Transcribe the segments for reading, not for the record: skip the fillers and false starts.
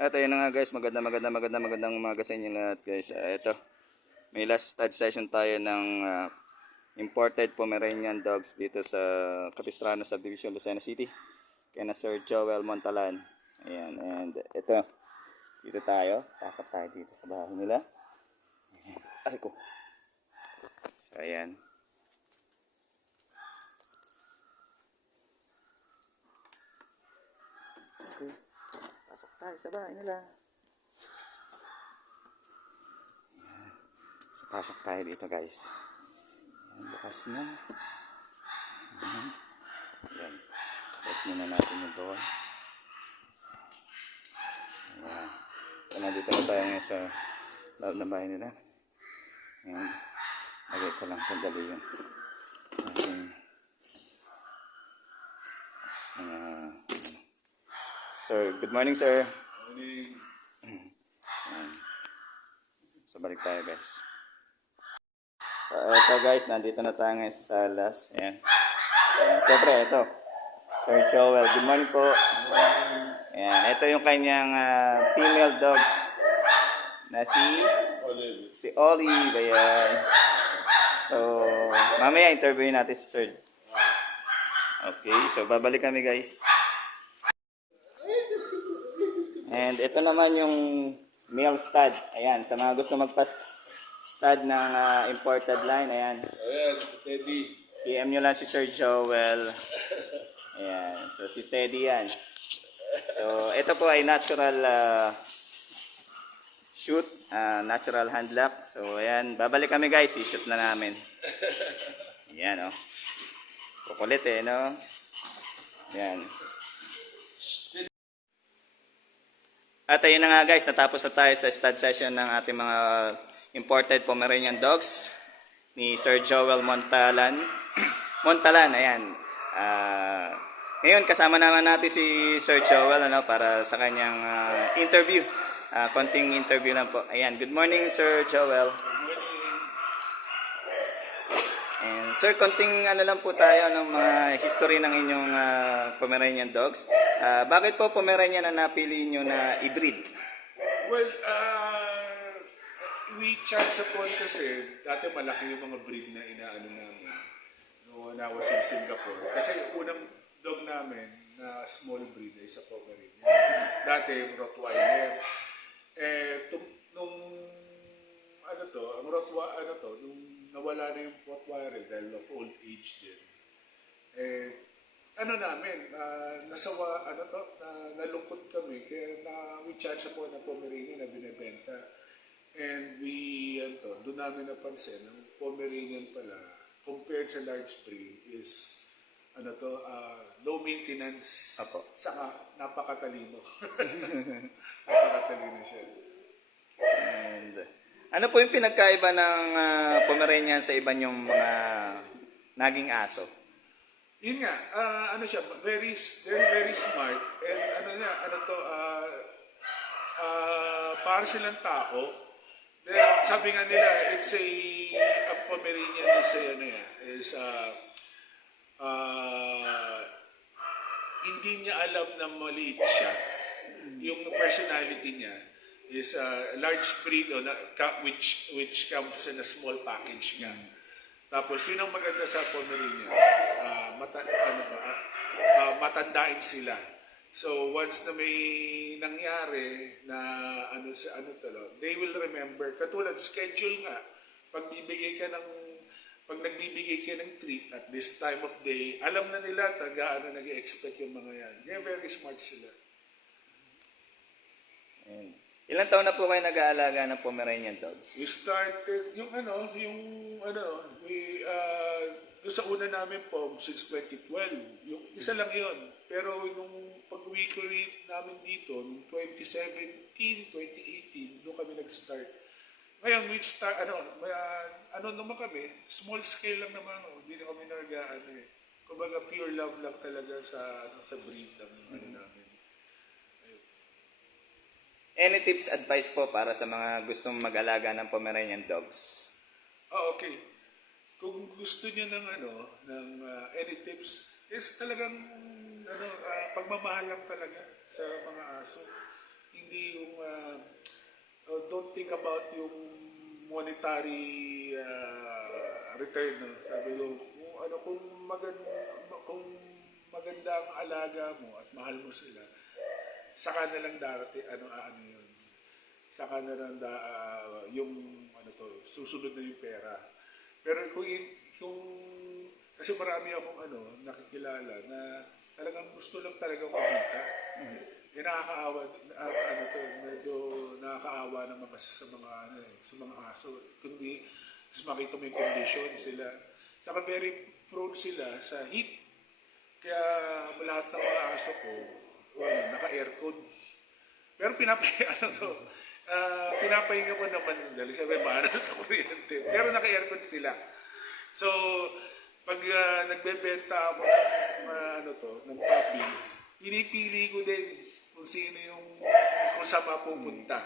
At ayun na nga guys, magandang umaga sa inyo lahat guys. Ito, may last stud session tayo ng imported Pomeranian dogs dito sa Capistrano Subdivision, Lucena City. Kaya na Sir Joel Montalan. Ayan, and ito, dito tayo. Pasok tayo dito sa bahay nila. Ay ko. So ayan. Okay. Pasok tayo sa bahay nila. Pasok tayo dito guys. Ayan, bukas na. Ayan. Ayan. Bukas muna natin yung door. Ayan. So nandito na tayo ngayon sa loob ng bahay nila. Ayan. Lagay ko lang sandali yung ating sir. Good morning sir. Morning. Ayan. So balik tayo guys. So ito guys, nandito na tayo ngayon sa salas. Ayan. Siyempre ito, Sir Joel. Good morning po. Ayan. Ito yung kanyang female dogs na si Olive. Ayan. So mamaya interviewin natin si Sir. Okay, so babalik kami guys. And ito naman yung male stud. Ayan, sa mga gusto magpa-stud ng imported line, ayan. Ayan, si Teddy. PM nyo lang si Sir Joel. Ayan, so si Teddy yan. So, ito po ay natural shoot, natural hand lock. So, ayan, babalik kami guys, i-shoot na namin. Ayan, oh. Kukulit eh, no? Ayan. At ayun na nga guys, natapos na tayo sa stud session ng ating mga imported Pomeranian dogs ni Sir Joel Montalan. Montalan, ayan. Ngayon kasama naman natin si Sir Joel para sa kanyang interview. Konting interview lang po. Ayan, good morning Sir Joel. And sir, konting lang po tayo ng mga history ng inyong Pomeranian dogs. Bakit po Pomeranian na napili nyo na i-breed? Well, we chance upon kasi dati malaki yung mga breed na inaano namin noong I was in Singapore. Kasi yung unang dog namin na small breed ay sa Pomeranian. Dati yung Rottweiler. Nung nung nawala na yung Rottweiler dahil of old age din. Nalungkot kami kaya we charge po na Pomeranian na binibenta. And doon namin napansin, ang Pomeranian pala, compared sa large breed is, low maintenance. Apo. Saka napakatalino. Napakatalino siya. And ano po yung pinagkaiba ng Pomeranian sa iba nyong mga naging aso? Yun nga, siya, very smart, and para silang tao. Then, sabi nga nila, ang Pomeranian hindi niya alam na maliit siya. Yung personality niya is a large breed which comes in a small package nga. Tapos, yun ang maganda sa Pomeranian. Matandain sila. So, once na may nangyari na they will remember. Katulad, schedule nga. Pag nagbibigay ka ng treat at this time of day, alam na nila nag-expect yung mga yan. They're very smart sila. And ilang taon na po kayo nag-aalaga ng Pomeranian dogs? We started, doon sa una namin po, since 2012. Yung isa lang yun. Pero yung pag-uwi ko namin dito, noong 2017, 2018, doon kami nag-start. Ngayon, naman kami, small scale lang naman, hindi na kami kumbaga pure love lang talaga sa breed ng namin. Any tips, advice po para sa mga gustong mag-alaga ng Pomeranian dogs? Okay. Kung gusto niyo ng any tips, is talagang pagmamahal lang talaga sa mga aso. Hindi yung don't think about yung monetary return. No? Sabi ko, kung maganda ang alaga mo at mahal mo sila, saka na lang darating ano yun. Saka na lang yung susunod na yung pera. Pero kung kasi marami akong nakikilala na talagang gusto lang talaga kumita. Eh nakakaawa medyo nakakaawa naman kasi sa mga aso. Kundi mas makita mo yung condition sila. Saka very prone sila sa heat. Kaya lahat ng mga aso ko naka-aircon. Pero pinapahinga mo naman dahil sabi mahal sa kuryente. Pero naka-aircon sila. So, pag nagbebenta ako ng puppy, pinipili ko din kung sino kung saan mapupunta.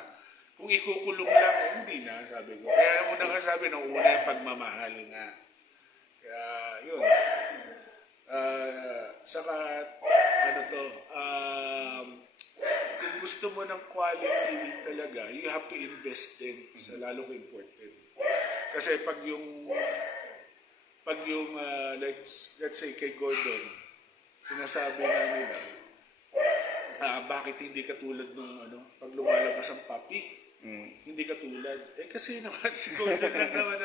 Kung ikukulong lang, hindi na, sabi ko. Kaya muna ka sabi, nung una yung pagmamahal nga. Kaya, yun. Saka, kung gusto mo ng quality talaga, you have to invest din sa lalo ko important. Kasi pag yung let's say kay Gordon, sinasabi na nila, bakit hindi katulad nung pag lumalabas ang puppy? Hindi katulad. kasi naman si Gordon lang naman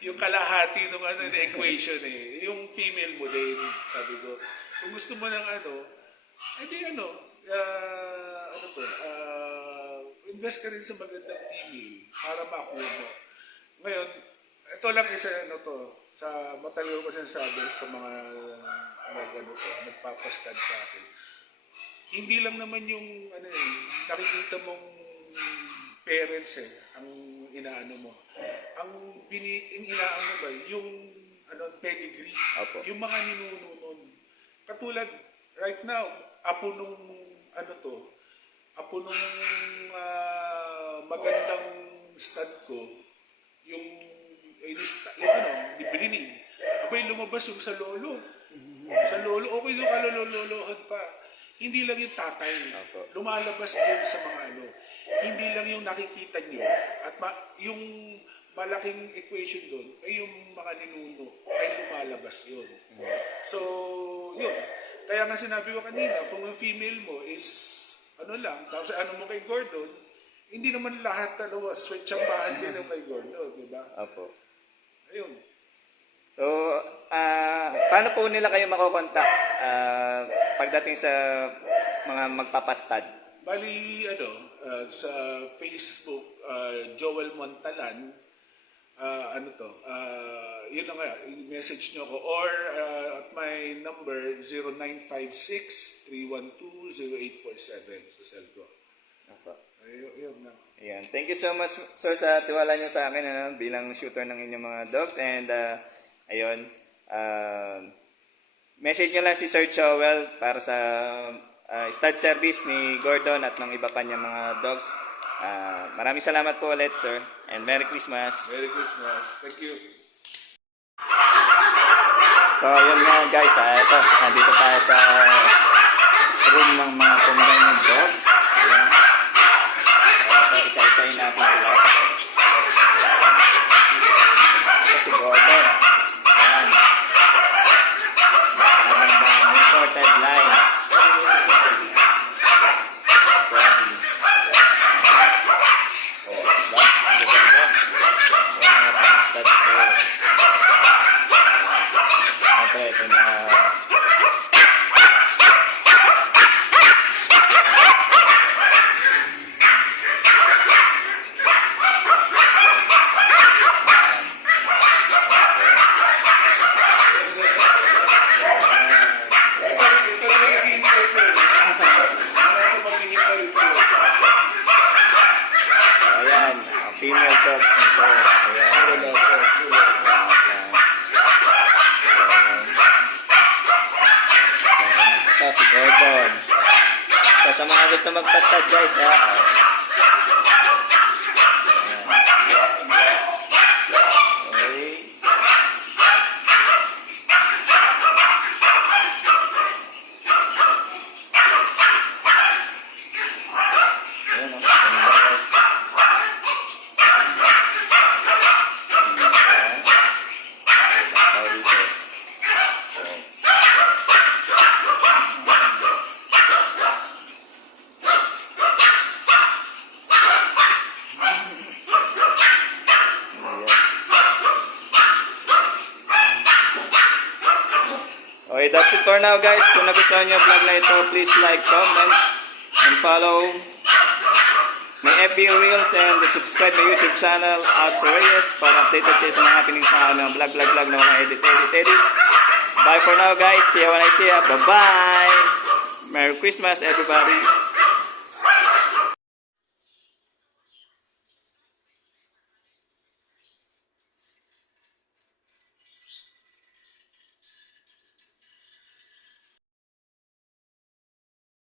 yung kalahati ng equation yung female mo din, sabi ko. Kung gusto mo ng invest ka rin sa magandang female para makuha mo. Ngayon, ito lang isa sa matagal ko sinasabi sa mga nagpapastad sa akin. Hindi lang naman yung nakikita mong parents ang inaano mo. Ang inaano ba yung pedigree, Opo. yung mga ninuno nun. Katulad right now, apo nung magandang stud ko, yung breeding. Abay, lumabas yung sa lolo. Sa lolo, okay yung kalololohan pa. Hindi lang yung tatay. Lumalabas din sa mga Hindi lang yung nakikita nyo. At yung malaking equation doon ay yung mga ninuno ay lumalabas yun. So, yun. Kaya nga sinabi ko kanina, kung yung female mo is tapos mo kay Gordon, hindi naman lahat switch ang bahan din ng kay Gordon, di ba? Opo. Ayun. So, paano po nila kayo makokontak pagdating sa mga magpapastad? Bali, sa Facebook, Joel Montalan, yun na nga, message nyo ko. Or at my number, 0956-312-0847 sa cell ko. Opo. Yun na. Ayan. Thank you so much, sir, sa tiwala nyo sa akin bilang shooter ng inyong mga dogs. And, ayun, message nyo lang si Sir Joel para sa stud service ni Gordon at ng iba pa niya mga dogs. Maraming salamat po ulit, sir. And Merry Christmas. Merry Christmas. Thank you. So, yun nga guys. Ito, nandito tayo sa room ng mga Pomeranian dogs. Ayan. Ito, isa-isahin natin sila. Ito si Gordon. Ayan. Magandang imported line. Ito na ayan, female dogs ni sir. Ayan. Ito si Gordon. So, sa mga gusto magpastad guys ha. Okay. that's it for now guys. Kung nagustuhan nyo yung vlog na ito, please like, comment, and follow my FB Reels and subscribe my YouTube channel, Alex Reyes, para updated kayo sa mga happening sa mga vlog na mga edit. Bye for now guys. See you when I see ya. Bye-bye. Merry Christmas everybody.